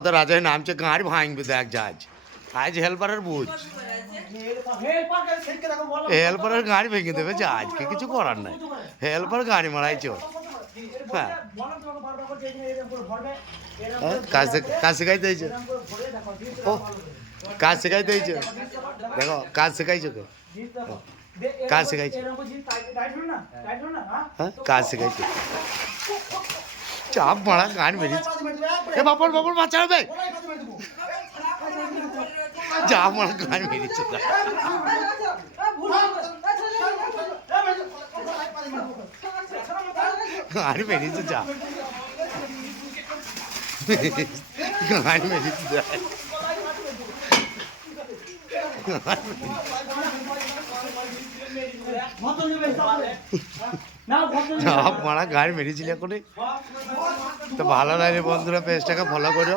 তো রাজায় নামছে গাড়ি ভাঙবে দেখ জাজ আজ হেল্পারের বুঝ হেল্পারের গাড়ি ভেঙে দেবে যে আজকে কিছু করার নাই হেল্পার গাড়ি মারাইছে হ্যাঁ কাজ শেখাইতে হয়েছে ও কাজ শেখাইতে হয়েছে দেখো কাজ শেখাইছো কে কাজ শেখাইছে হ্যাঁ কাজ শেখাইছে চাপ মারা গান বেরিয়েছে এ বাপর বাপর বাঁচাবে চাপ মারা গান বেরিয়েছে গান বেরিয়েছে যা গান বেরিয়েছে চাপ মারা গাড়ি মেরেছিল এখন তো ভালো লাগে বন্ধুরা পেজটাকে ফলো করো